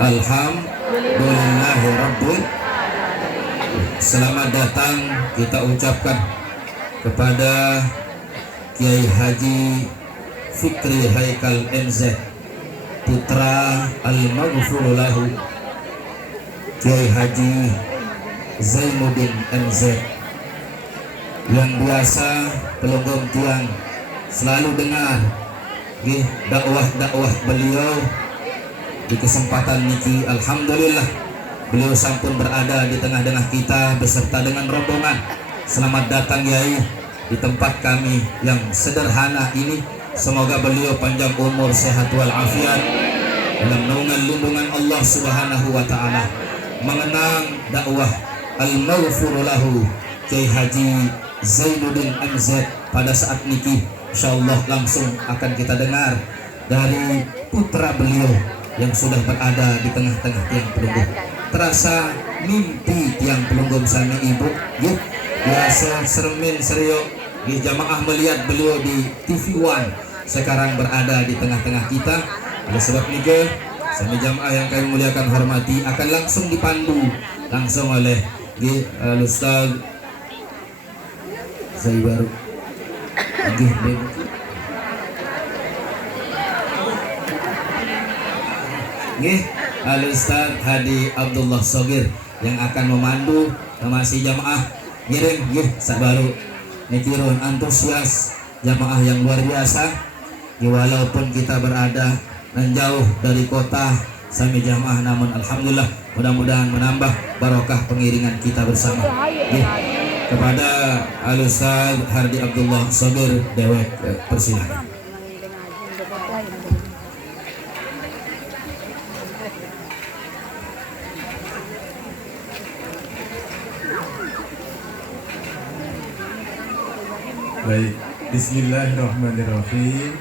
Alhamdulillahirabbil. Selamat datang kita ucapkan kepada Kiai Haji Fikri Haikal MZ, putra al-maghfur lahu Kiai Haji Zainuddin MZ, yang biasa pelonggong tiang selalu dengar dakwah-dakwah beliau. Di kesempatan niki alhamdulillah beliau sampun berada di tengah-tengah kita beserta dengan rombongan. Selamat datang Yai di tempat kami yang sederhana ini. Semoga beliau panjang umur, sehat walafiat dalam naungan lindungan Allah Subhanahu wa taala. Mengenang dakwah al-maghfur lahu Kiai Haji Zainuddin MZ pada saat niki, insyaallah langsung akan kita dengar dari putra beliau yang sudah berada di tengah-tengah tiang pelunggung. Terasa mimpi tiang pelunggung sama ibu, yuk biasa sermin seriuk di jamaah melihat beliau di TV One, sekarang berada di tengah-tengah kita. Oleh sebab ini sama jamaah yang kami muliakan hormati akan langsung dipandu langsung oleh Ustaz Zaibaru Al-Ustaz Hadi Abdullah Sogir yang akan memandu masih jamaah ngiring sabaru nikirun antusias jamaah yang luar biasa. Walaupun kita berada menjauh dari kota sami jamaah, namun alhamdulillah mudah-mudahan menambah barokah pengiringan kita bersama. Kepada Al-Ustaz Hadi Abdullah Sogir dewek persilakan. Baik, bismillahirrahmanirrahim.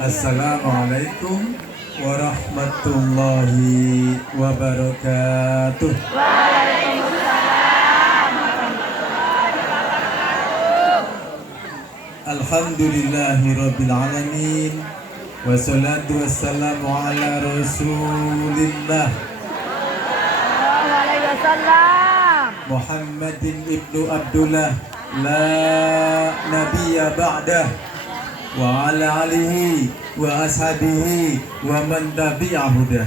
Assalamualaikum warahmatullahi wabarakatuh. Waalaikumsalam. Alhamdulillahirabbil alamin. Wassalatu wassalamu ala Rasulillah Muhammadin ibnu Abdullah la nabiyya ba'dah wa ala alihi wa ashabihi wa man tabi'ahu dah.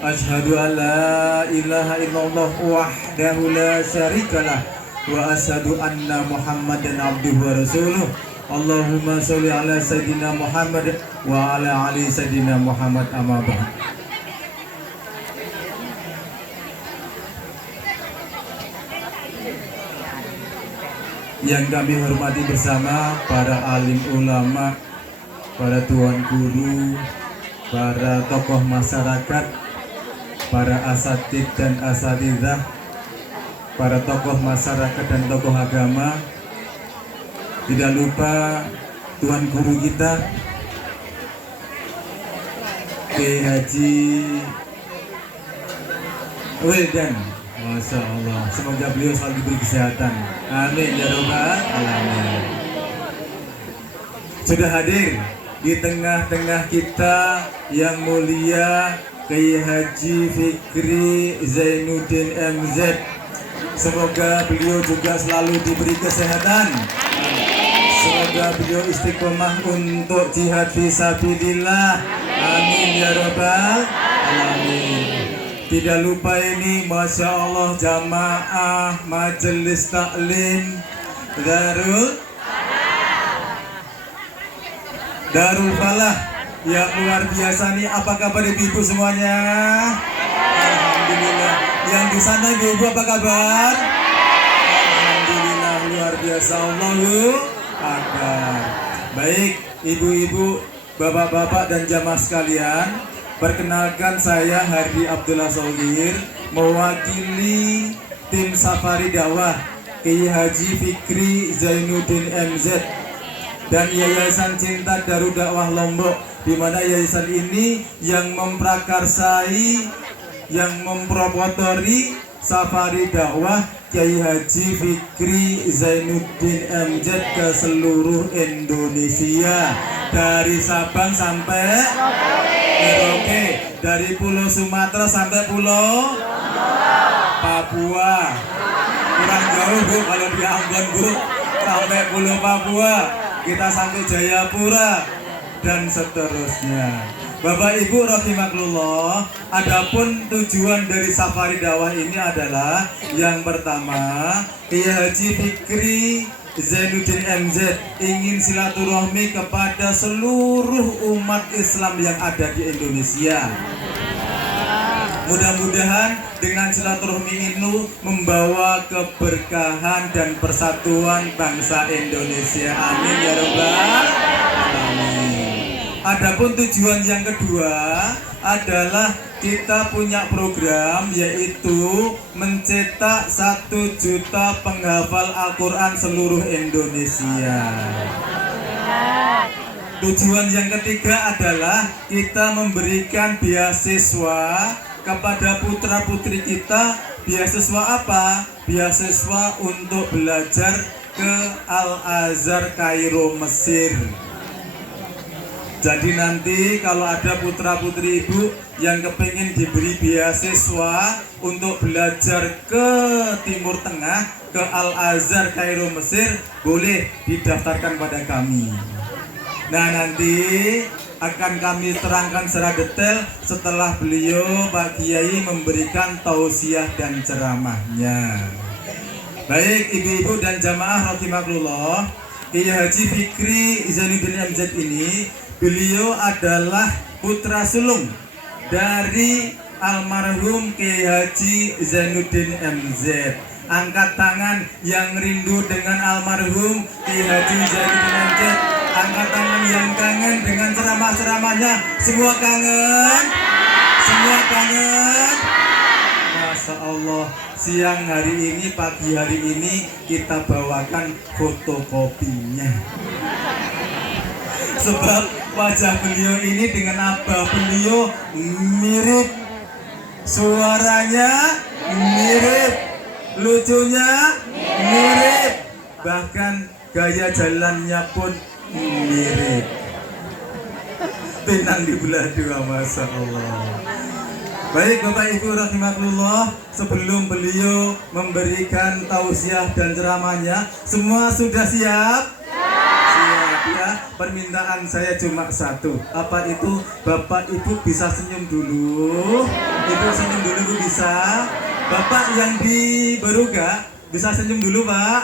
Asyhadu an la ilaha illallah wahdahu la syarikalah wa asyhadu anna Muhammadan abduhu wa rasuluh. Allahumma sholli ala sayyidina Muhammad wa ala ali sayyidina Muhammad, amma ba'd. Yang kami hormati bersama para alim ulama, para tuan guru, para tokoh masyarakat, para asatid dan asatidzah, para tokoh masyarakat dan tokoh agama. Tidak lupa tuan guru kita Kiai Haji Wildan Masya Allah. Semoga beliau selalu diberi kesehatan. Amin ya robbal alamin. Sudah hadir di tengah-tengah kita yang mulia Kiai Haji Fikri Zainuddin MZ. Semoga beliau juga selalu diberi kesehatan. Semoga beliau istiqomah untuk jihad fisabilillah. Amin ya robbal alamin. Tidak lupa ini Masya Allah jamaah majelis taklim Darul Falah yang luar biasa nih. Apa kabar ibu-ibu semuanya? Alhamdulillah. Yang di sana ibu-ibu apa kabar? Alhamdulillah luar biasa. Allahu Akbar. Baik ibu-ibu, bapak-bapak dan jamaah sekalian, perkenalkan saya Hardi Abdullah Shogir, mewakili tim Safari Dakwah Kiai Haji Fikri Zainuddin MZ dan Yayasan Cinta Darul Dakwah Lombok, di mana yayasan ini yang memprakarsai, yang mempromotori Safari Dakwah Kiai Haji Fikri Zainuddin MZ ke seluruh Indonesia, dari Sabang sampai Merauke, dari Pulau Sumatera sampai Pulau Papua. Kurang jauh Bu kalau di Ambon Bu, sampai Pulau Papua, kita sampai Jayapura dan seterusnya. Bapak Ibu rahimakumullah, adapun tujuan dari Safari Dakwah ini adalah yang pertama, Kiai Haji Fikri Zainuddin MZ ingin silaturahmi kepada seluruh umat Islam yang ada di Indonesia. Mudah-mudahan dengan silaturahmi ini membawa keberkahan dan persatuan bangsa Indonesia. Amin ya rabbal alamin. Adapun tujuan yang kedua adalah kita punya program, yaitu mencetak 1 juta penghafal Al-Quran seluruh Indonesia. Tujuan yang ketiga adalah kita memberikan beasiswa kepada putra-putri kita. Beasiswa apa? Beasiswa untuk belajar ke Al-Azhar Kairo, Mesir. Jadi nanti kalau ada putra-putri ibu yang kepingin diberi beasiswa untuk belajar ke Timur Tengah, ke Al-Azhar Kairo, Mesir, boleh didaftarkan pada kami. Nah nanti akan kami terangkan secara detail setelah beliau Pak Kiai memberikan tausiah dan ceramahnya. Baik ibu-ibu dan jamaah rahimakumullah, Kiai Haji Fikri Zainuddin MZ ini, beliau adalah putra sulung dari almarhum Kiai Haji Zainuddin MZ. Angkat tangan yang rindu dengan almarhum Kiai Haji Zainuddin MZ. Angkat tangan yang kangen dengan ceramah-ceramahnya. Semua kangen? Semua kangen? Masya Allah, siang hari ini, pagi hari ini kita bawakan fotokopinya. Sebab wajah beliau ini dengan abah beliau mirip, suaranya mirip, lucunya mirip, bahkan gaya jalannya pun mirip. Pinang di belah dua, Masya Allah. Baik Bapak Ibu rahimakumullah, sebelum beliau memberikan tausiah dan ceramahnya, semua sudah siap? Siap ya. Permintaan saya cuma satu. Apa itu? Bapak Ibu bisa senyum dulu. Ibu senyum dulu Bu, bisa. Bapak yang di Baruga bisa senyum dulu Pak.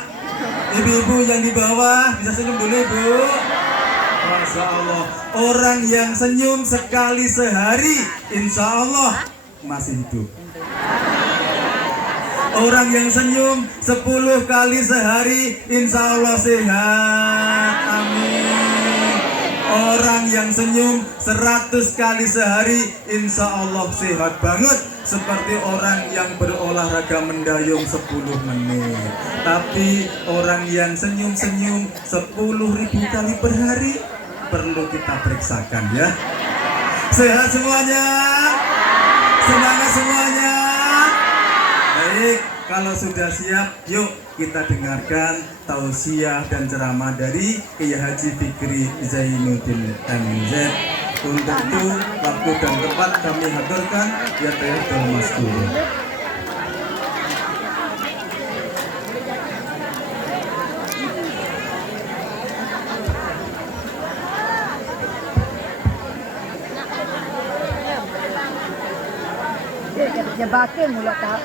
Ibu-ibu yang di bawah bisa senyum dulu Ibu. Masya Allah. Orang yang senyum sekali sehari, insya Allah masih hidup. Orang yang senyum 10 kali sehari, insya Allah sehat. Amin. Orang yang senyum 100 kali sehari, insya Allah sehat banget. Seperti orang yang berolahraga mendayung 10 menit. Tapi orang yang senyum-senyum 10.000 kali per hari, perlu kita periksakan ya. Sehat semuanya? Semangat semuanya? Baik, kalau sudah siap, yuk kita dengarkan tausiah dan ceramah dari Kiai Haji Fikri Zainuddin MZ. Untuk itu, waktu dan tempat kami haturkan, ya tayyatul maskur. Jabatin mula tak.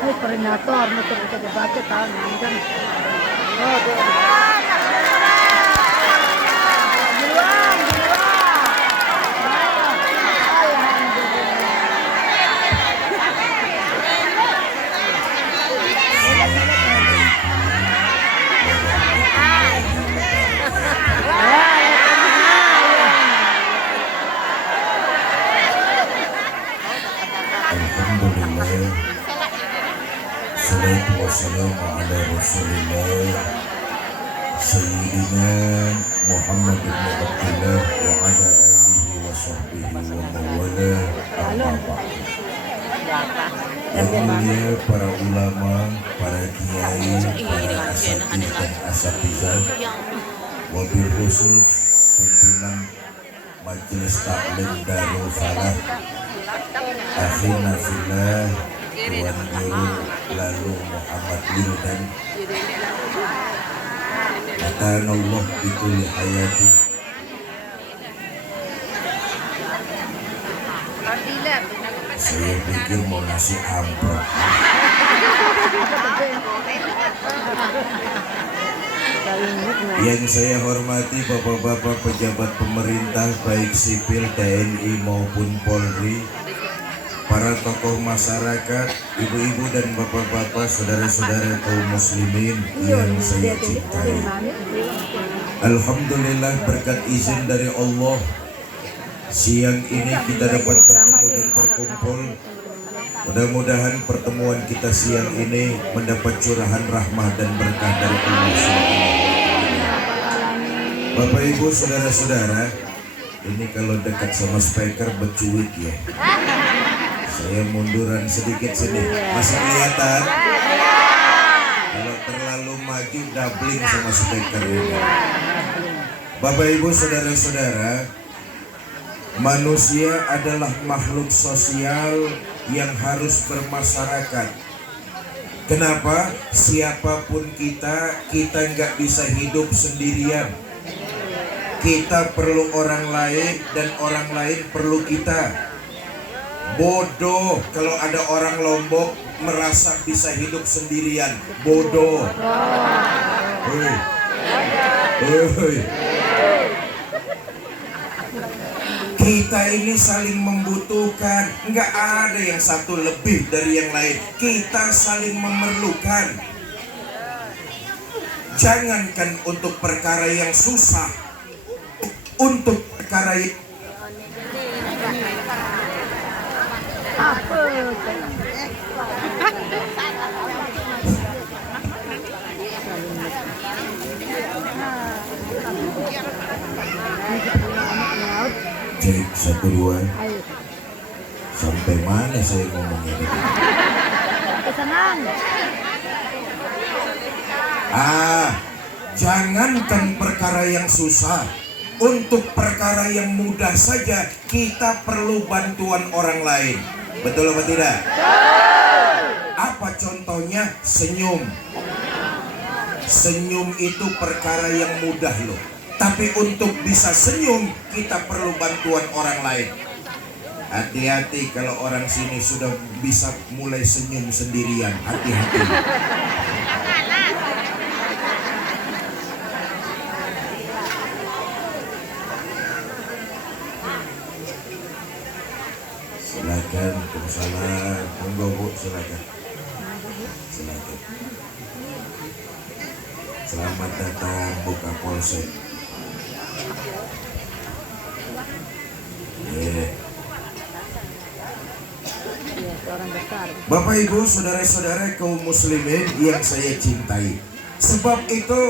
Ini koordinator, motor kita jabatin tahu kan. Oh, Alhamdulillah, salatu wassalamu ala rasulillah Sayyidina Muhammad bin Abdullah wa ala alihi wa sahbihi wa mawala amma ba'd. Yang mulia para ulama, para kiai, para asatidz dan asatizah, wabil khusus pimpinan Majelis Taklim Darul Falah, akhirna fillah Tuan Guru lalu Muhammad Wildan, kata Allah bikuli hayati. Saya pikir mau ngasih amplop. Yang saya hormati bapak-bapak pejabat pemerintah baik sipil, TNI maupun Polri, para tokoh masyarakat, ibu-ibu dan bapak-bapak, saudara-saudara kaum muslimin yang saya cintai. Alhamdulillah, berkat izin dari Allah, siang ini kita dapat bertemu dan berkumpul. Mudah-mudahan pertemuan kita siang ini mendapat curahan rahmah dan berkah dari Allah SWT. Bapak Ibu saudara-saudara, ini kalau dekat sama speaker bercuit ya. Saya munduran sedikit sini. Masih kelihatan? Kalau terlalu maju doubling sama speaker ini. Bapak Ibu saudara-saudara, manusia adalah makhluk sosial yang harus bermasyarakat. Kenapa? Siapapun kita nggak bisa hidup sendirian. Kita perlu orang lain dan orang lain perlu kita. Bodoh kalau ada orang Lombok merasa bisa hidup sendirian. Bodoh. Hei. Hei. Kita ini saling membutuhkan, nggak ada yang satu lebih dari yang lain. Kita saling memerlukan. Jangankan untuk perkara yang susah, untuk perkara yang cek 1 2. Sampai mana saya ngomongnya? Kesenang. Jangankan perkara yang susah, untuk perkara yang mudah saja kita perlu bantuan orang lain. Betul apa tidak? Apa contohnya? Senyum. Senyum itu perkara yang mudah loh. Tapi untuk bisa senyum, kita perlu bantuan orang lain. Hati-hati kalau orang sini sudah bisa mulai senyum sendirian. Hati-hati. Silakan, Waalaikumsalam. Monggo Bu, silakan. Silakan. Selamat datang Bu Kapolsek. Bapak Ibu saudara-saudara kaum muslimin yang saya cintai, sebab itu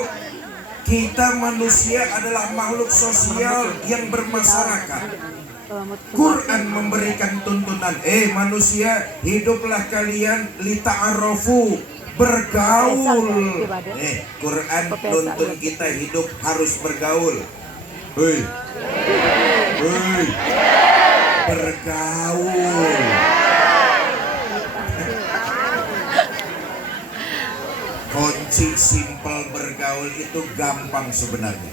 Kita manusia adalah makhluk sosial yang bermasyarakat. Quran memberikan tuntunan, manusia, hiduplah kalian lita'arofu, bergaul. Quran nuntun kita hidup harus bergaul. Hei, hei, bergaul. Kunci simpel bergaul itu gampang sebenarnya.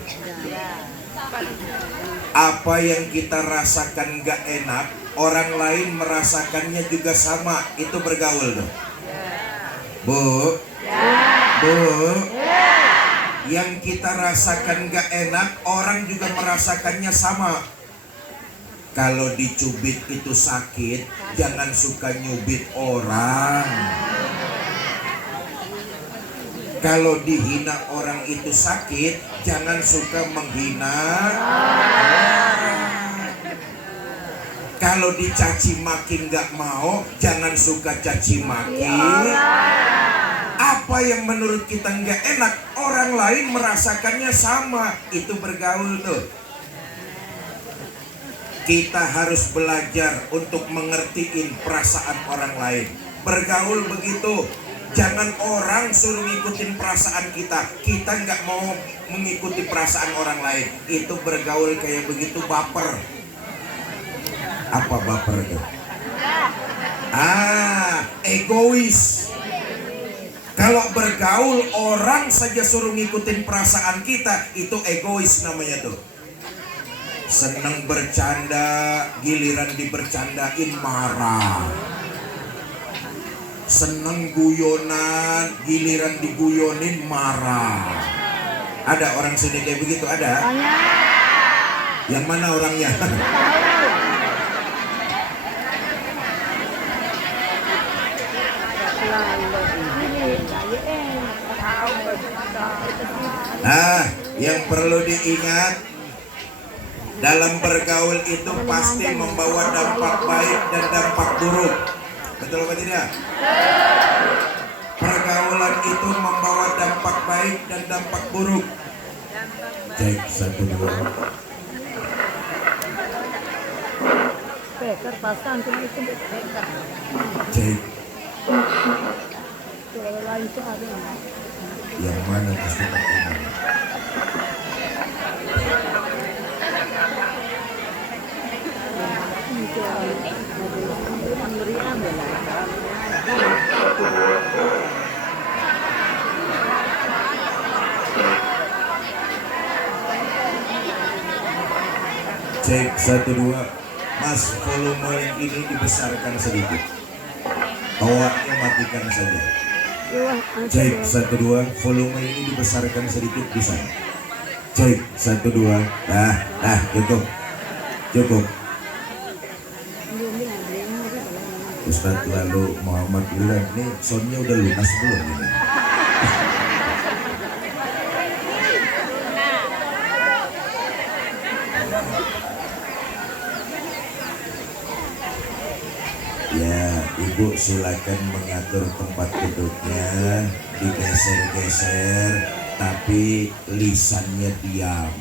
Apa yang kita rasakan gak enak, orang lain merasakannya juga sama, itu bergaul dong. Bu, Bu, yang kita rasakan gak enak, orang juga merasakannya sama. Kalau dicubit itu sakit, jangan suka nyubit orang. Kalau dihina orang itu sakit, jangan suka menghina orang. Kalau dicaci maki nggak mau, jangan suka caci maki. Apa yang menurut kita nggak enak, orang lain merasakannya sama, itu bergaul tuh. Kita harus belajar untuk mengertiin perasaan orang lain. Bergaul begitu. Jangan orang suruh ngikutin perasaan kita, kita nggak mau mengikuti perasaan orang lain. Itu bergaul kayak begitu baper. Apa baper itu? Egois. Kalau bergaul orang saja suruh ngikutin perasaan kita, itu egois namanya tuh. Seneng bercanda, giliran dibercandain marah. Seneng guyonan, giliran diguyonin marah. Ada orang sini kayak begitu? Ada? Yang mana orangnya? Yang perlu diingat, dalam bergaul itu pasti membawa dampak baik dan dampak buruk. Betul apa tidak? Pergaulan itu membawa dampak baik dan dampak buruk. Cek 1 2. Speaker pasang cuma itu speaker. Cek. Kalau lain itu ada. Yang mana pasti pakai? Cek 1 2. Mas, volume yang ini dibesarkan sedikit. Tawaknya matikan saja. Cek 1 2. Volume ini dibesarkan sedikit bisa. Cek 1 2. Cukup. Cukup. Ustadz lalu Muhammad bilang, nih soundnya udah lunas belum ini? Ya, Ibu silakan mengatur tempat duduknya, digeser-geser, tapi lisannya diam.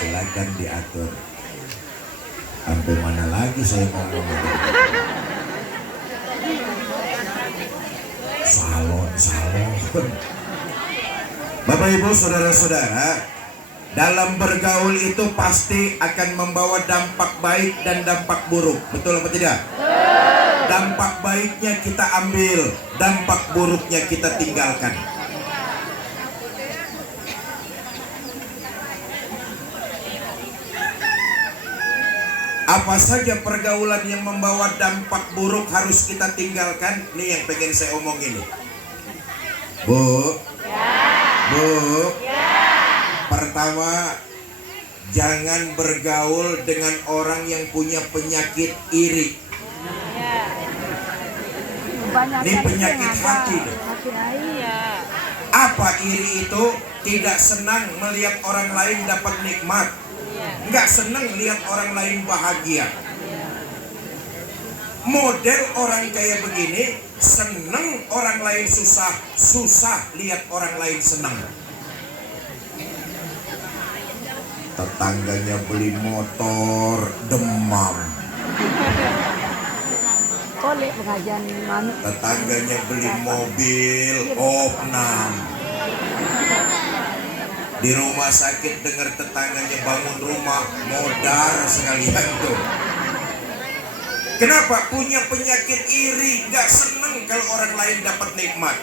Silakan diatur. Sampai mana lagi saya ngomong? Salon. Bapak Ibu saudara-saudara, dalam bergaul itu pasti akan membawa dampak baik dan dampak buruk. Betul apa tidak? Dampak baiknya kita ambil, dampak buruknya kita tinggalkan. Apa saja pergaulan yang membawa dampak buruk harus kita tinggalkan? Nih yang pengen saya omongin nih. Bu, Bu, pertama, jangan bergaul dengan orang yang punya penyakit iri. Ini penyakit hati. Apa iri itu? Tidak senang melihat orang lain dapat nikmat. Nggak senang lihat orang lain bahagia. Model orang kayak begini, seneng orang lain susah, susah lihat orang lain senang. Tetangganya beli motor, demam. Kolek pengajian mana? Tetangganya beli mobil, opnam. Di rumah sakit dengar tetangganya bangun rumah, modar sekalian tuh. Kenapa? Punya penyakit iri, nggak seneng kalau orang lain dapat nikmat.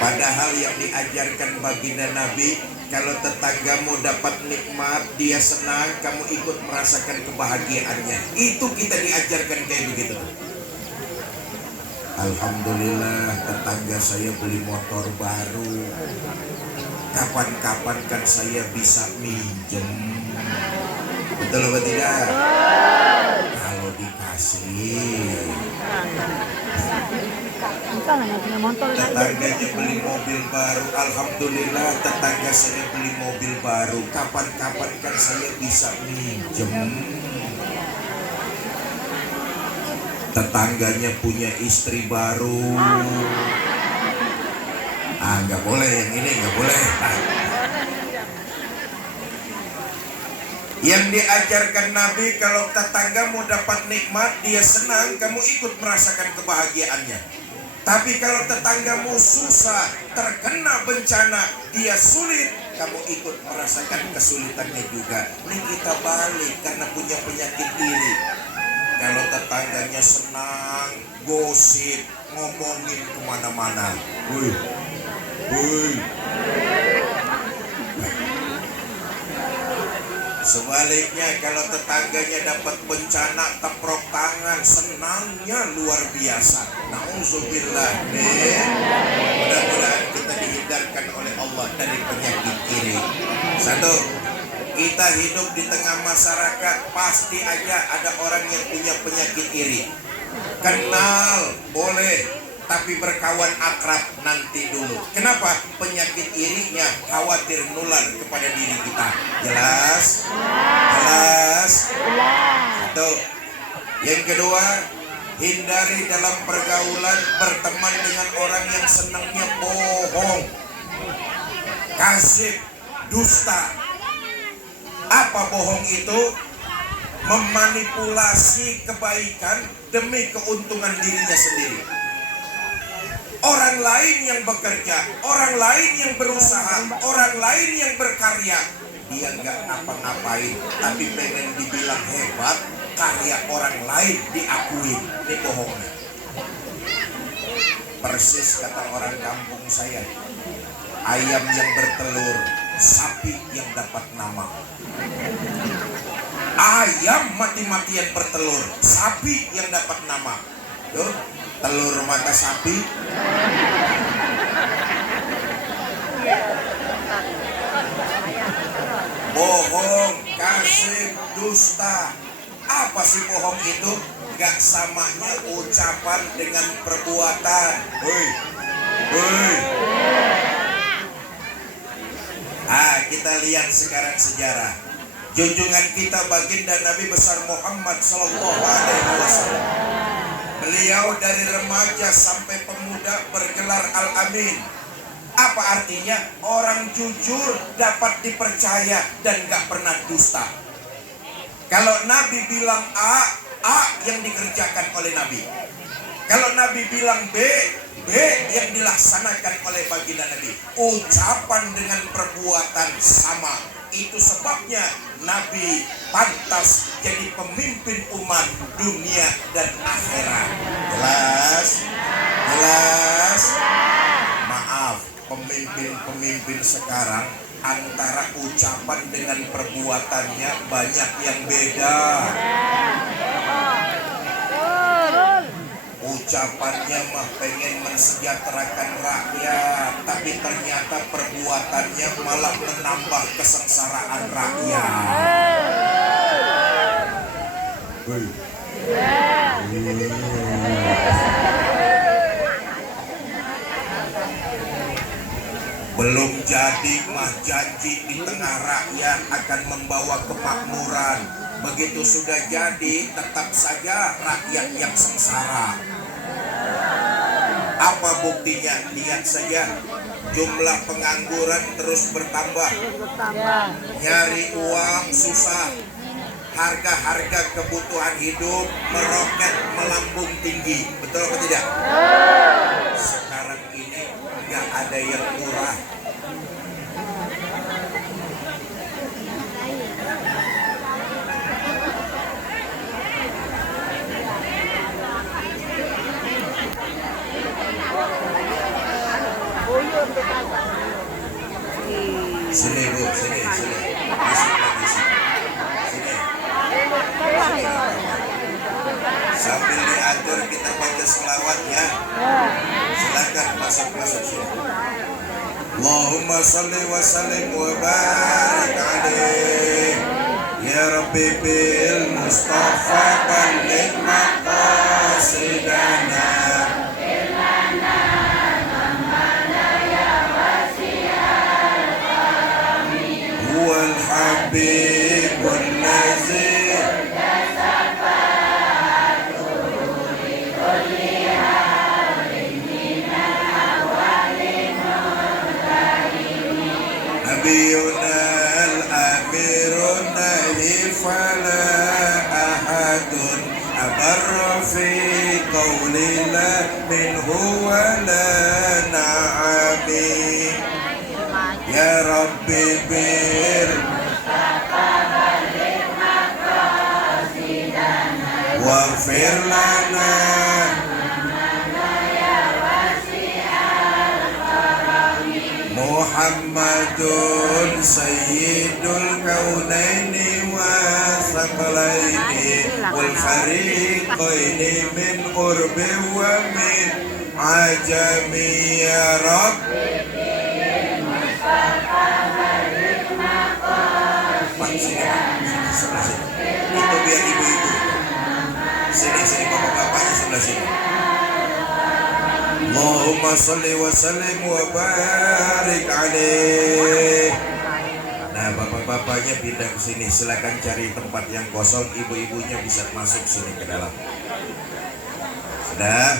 Padahal yang diajarkan baginda Nabi, kalau tetanggamu dapat nikmat, dia senang, kamu ikut merasakan kebahagiaannya. Itu kita diajarkan kayak begitu. Alhamdulillah, tetangga saya beli motor baru. Kapan-kapan kan saya bisa minjem. Betul apa tidak? Kalau dikasih. Kita nggak punya motor. Tetangganya beli mobil baru. Alhamdulillah, tetangga saya beli mobil baru. Kapan-kapan kan saya bisa minjem. Tetangganya punya istri baru. Nggak boleh yang ini, nggak boleh. Yang diajarkan Nabi, kalau tetanggamu dapat nikmat, dia senang, kamu ikut merasakan kebahagiaannya. Tapi kalau tetanggamu susah, terkena bencana, dia sulit, kamu ikut merasakan kesulitannya juga. Ini kita balik karena punya penyakit iri. Kalau tetangganya senang, gosip, ngomongin kemana-mana. Woi. Sebaliknya kalau tetangganya dapat bencana, teprok tangan, senangnya luar biasa. Nauzubillah. Mudah-mudahan kita dihindarkan oleh Allah dari penyakit iri. Satu, kita hidup di tengah masyarakat, pasti aja ada orang yang punya penyakit iri. Kenal boleh, tapi berkawan akrab nanti dulu. Kenapa? Penyakit irinya khawatir nular kepada diri kita. Jelas? Jelas? Satu. Yang kedua, hindari dalam pergaulan berteman dengan orang yang senangnya bohong, kasib, dusta. Apa bohong itu? Memanipulasi kebaikan demi keuntungan dirinya sendiri. Orang lain yang bekerja, orang lain yang berusaha, orang lain yang berkarya, dia nggak ngapa-ngapain, tapi pengen dibilang hebat, karya orang lain diakui. Ini bohongnya. Persis kata orang kampung saya, ayam yang bertelur, sapi yang dapat nama. Ayam mati-matian bertelur, sapi yang dapat nama. Tuh, telur mata sapi. Bohong, kasih, dusta. Apa sih bohong itu? Gak samanya ucapan dengan perbuatan. Hei. Kita lihat sekarang sejarah. Junjungan kita baginda Nabi besar Muhammad sallallahu alaihi wasallam. Beliau dari remaja sampai pemuda bergelar Al-Amin. Apa artinya? Orang jujur dapat dipercaya dan gak pernah dusta. Kalau Nabi bilang A yang dikerjakan oleh Nabi. Kalau Nabi bilang B yang dilaksanakan oleh baginda Nabi. Ucapan dengan perbuatan sama. Itu sebabnya Nabi pantas jadi pemimpin umat dunia dan akhirat. Jelas? Jelas? Maaf, pemimpin sekarang antara ucapan dengan perbuatannya banyak yang beda. Ucapannya mah pengen mensejahterakan rakyat, tapi ternyata perbuatannya malah menambah kesengsaraan rakyat. Belum jadi mah janji di tengah rakyat akan membawa kemakmuran. Begitu sudah jadi, tetap saja rakyat yang sengsara. Apa buktinya? Lihat saja, jumlah pengangguran terus bertambah. Nyari uang susah. Harga-harga kebutuhan hidup meroket, melambung tinggi. Betul atau tidak? Sekarang ini nggak ada yang murah. Sini Bu, sini. Masuk lagi sini. Sambil diatur kita baca selawat ya. Silakan masuk sini. Allahumma salli wa sallim wa barik alaih. Ya Rabbi bil Mustafa balligh maqasidana. Huwal habibul nazir. Nabiyuna al-amirun nahi fala ahadun abarra fi qawlila minhu wa la na'ami. Ya Rabbi bir waghfir lana Muhammadun sayyidul kaunaini wa thaqalaini wal fariqaini min qurbi wa min ajami. Ya Rabbi itu biar ibu-ibu. Sini bapak-bapaknya sebelah sini. Allahumma salli wa sallim wa barik alaih. Nah, bapak-bapaknya pindah ke sini. Silakan cari tempat yang kosong. Ibu-ibunya bisa masuk sini ke dalam. Sudah?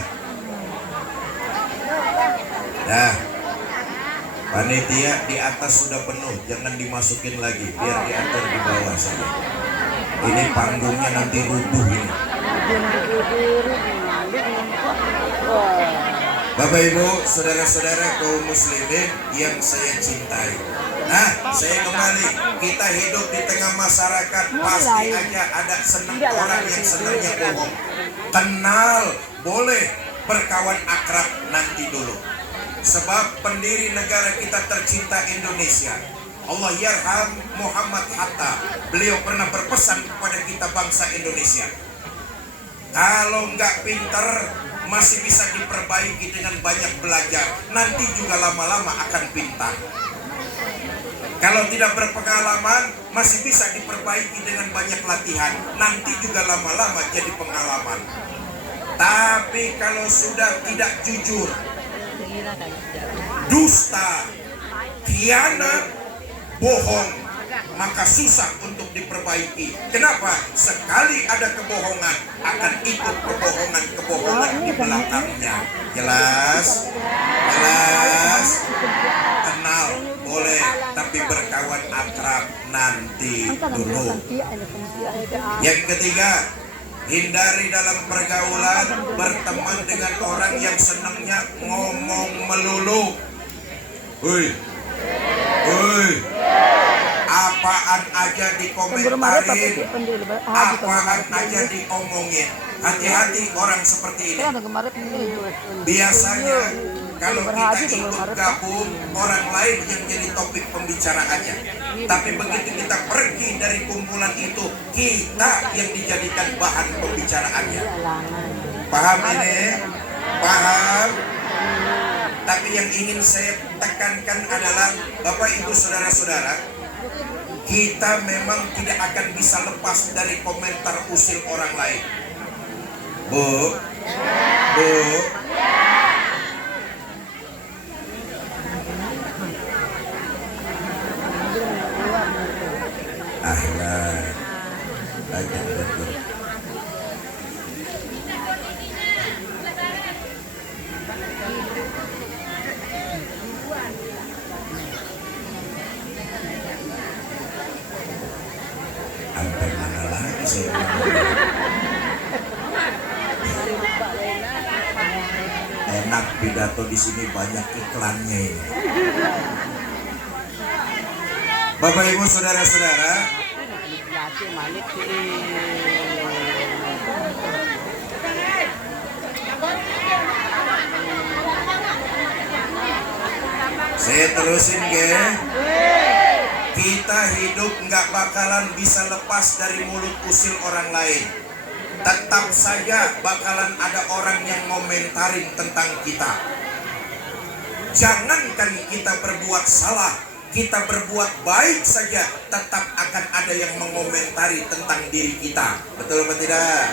Nah, panitia di atas sudah penuh. Jangan dimasukin lagi. Biar diatur di bawah saja. Ini panggungnya nanti rubuh ini. Bapak Ibu, saudara-saudara kaum muslimin yang saya cintai. Nah, saya kembali. Kita hidup di tengah masyarakat, pasti aja ada orang yang senangnya bohong. Kenal, boleh, berkawan akrab nanti dulu. Sebab pendiri negara kita tercinta Indonesia, Allah yarham Muhammad Hatta, beliau pernah berpesan kepada kita bangsa Indonesia, kalau nggak pinter masih bisa diperbaiki dengan banyak belajar, nanti juga lama-lama akan pintar. Kalau tidak berpengalaman masih bisa diperbaiki dengan banyak latihan, nanti juga lama-lama jadi pengalaman. Tapi kalau sudah tidak jujur, dusta, khianat, bohong, maka susah untuk diperbaiki. Kenapa? Sekali ada kebohongan, akan ikut kebohongan di belakangnya. Jelas? Jelas? Kenal, boleh, tapi berkawan akrab nanti dulu. Yang ketiga, hindari dalam pergaulan berteman dengan orang yang senangnya ngomong melulu. Apaan aja dikomentarin, apaan aja diomongin. Hati-hati orang seperti ini. Biasanya kalau kita ikut gabung, orang lain yang jadi topik pembicaraannya. Tapi begitu kita pergi dari kumpulan itu, kita yang dijadikan bahan pembicaraannya. Paham ini? Paham? Tapi yang ingin saya tekankan adalah, Bapak Ibu Saudara-saudara, kita memang tidak akan bisa lepas dari komentar usil orang lain. Bu, ahlan. pidato di sini banyak iklannya ini. Bapak Ibu saudara-saudara, saya terusin ge. Kita hidup nggak bakalan bisa lepas dari mulut usil orang lain. Tetap saja bakalan ada orang yang ngomentarin tentang kita. Jangankan kita berbuat salah, kita berbuat baik saja, tetap akan ada yang mengomentari tentang diri kita. Betul apa tidak?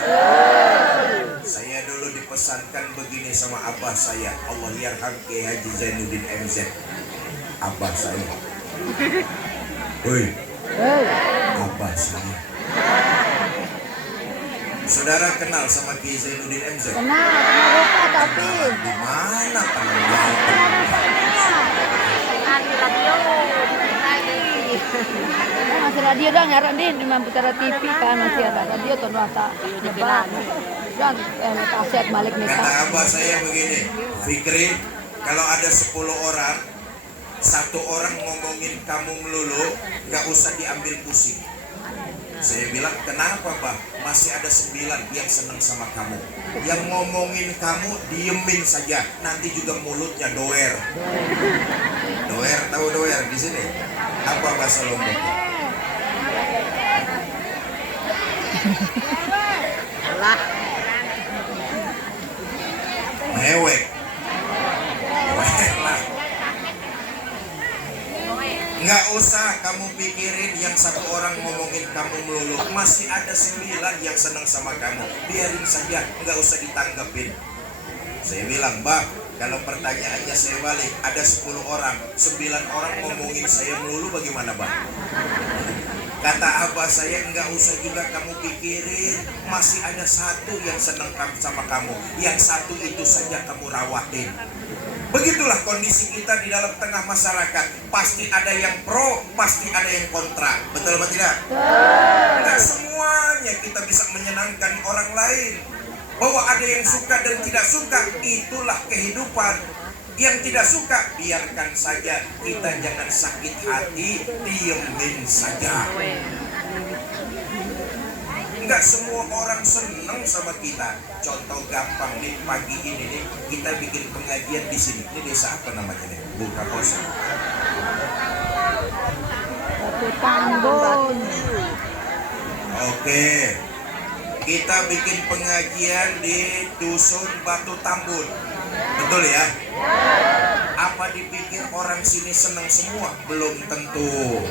Saya dulu dipesankan begini sama abah saya, Allah yarham Kiai Haji Zainuddin MZ. Abah saya, woi, abah saya. Saudara kenal sama Kiai Zainuddin MZ? Kenal lupa tapi. Di mana kamu? Masih radio dong nyaran din di Mamputara TV kan masih ada radio tuh nuasa nyebar. Dan kaset balik nih. Kata abah saya begini, Fikri, kalau ada 10 orang, 1 orang ngomongin kamu melulu, nggak usah diambil pusing. Saya bilang, kenapa Bah? Masih ada 9 yang senang sama kamu. Yang ngomongin kamu, diemin saja. Nanti juga mulutnya doer. Doer, tahu doer di sini? Apa bahasa Lombok? Mewek. Mewek lah. Nggak usah kamu pikirin yang 1 orang ngomongin kamu melulu. Masih ada 9 yang senang sama kamu. Biarin saja, nggak usah ditanggapin. Saya bilang, Mbak, kalau pertanyaannya saya balik, ada 10 orang, 9 orang ngomongin saya melulu, bagaimana Mbak? Kata abah saya, nggak usah juga kamu pikirin. Masih ada 1 yang senang sama kamu. Yang 1 itu saja kamu rawatin. Begitulah kondisi kita di dalam tengah masyarakat. Pasti ada yang pro, pasti ada yang kontra. Betul apa tidak? Tidak semuanya kita bisa menyenangkan orang lain. Bahwa ada yang suka dan tidak suka, itulah kehidupan. Yang tidak suka, biarkan saja. Kita jangan sakit hati, diemin saja. Enggak semua orang senang sama kita. Contoh gampang nih, pagi ini nih kita bikin pengajian di sini. Ini desa apa namanya nih? Buka Kosa. Tambun. Oke. Kita bikin pengajian di Dusun Batu Tambun. Betul ya? Apa dipikir orang sini senang semua? Belum tentu.